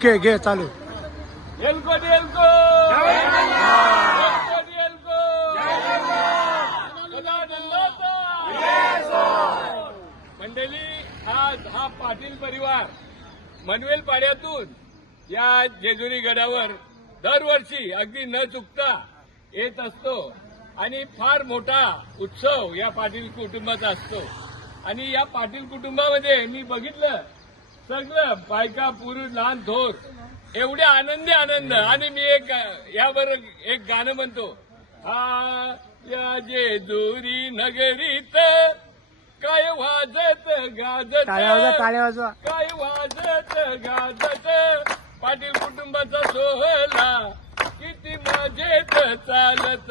Okay घे चालू. एल्को एल्को मंडळी, आज हा पाटील परिवार मनवेल पाड्यातून या जेजुरी गडावर दरवर्षी अगदी न चुकता येत असतो आणि फार मोठा उत्सव या पाटील कुटुंबाचा असतो. आणि या पाटील कुटुंबामध्ये मी बघितलं सगळं बायका पुरुष लहान थोर एवढे आनंद आणि मी यावर एक गाणं म्हणतो. हा या जेजुरी नगरीत काय वाजत गाजत, टाळ्या वाजवा. काय वाजत गाजत पाटील कुटुंबाचा सोहळा किती मजेत चालत,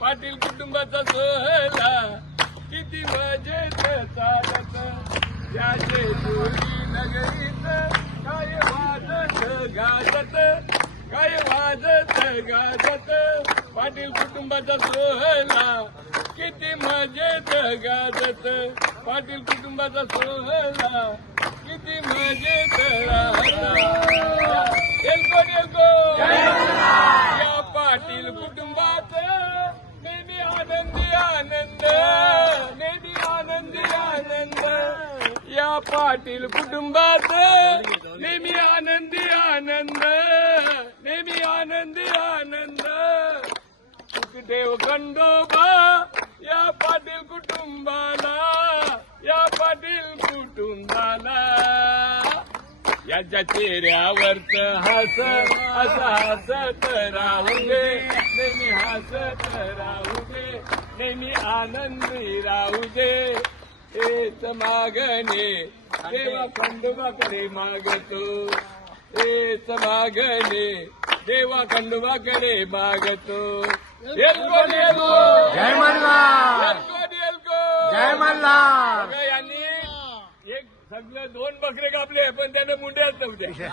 पाटील कुटुंबाचा सोहळा किती मजेत चालत. या जेजुरी नगरीत काय वाजत गाजत, काय वाजत गाजत पाटील कुटुंबाचा सोहळा किती मजेत गाजत, पाटील कुटुंबाचा सोहळा किती मजेत राहता. एल्को एल्को या पाटील कुटुंबात नेहमी आनंदी आनंद, नेहमी आनंदी आनंद. या पाटील कुटुंबात नेहमी आनंदी आनंद, नेहमी आनंदी आनंद. सुखदेव खंडोबा या पाटील कुटुंबाला, या पाटील कुटुंबाला. याच्या चेहऱ्यावरच हस असं हसत राहू दे, नेहमी हसत राहू दे, नेहमी आनंदी राहू दे. हेच मागणे देवा खंडोबाकडे मागतो, हेच मागणे देवा खंडोबाकडे मागतो. एल्को एल्को जय मल्हार, एल्को एल्को जय मल्हार. बघा, यांनी एक सगळं 2 बकरे कापले पण त्याने मुंड्याच नव्हत्या.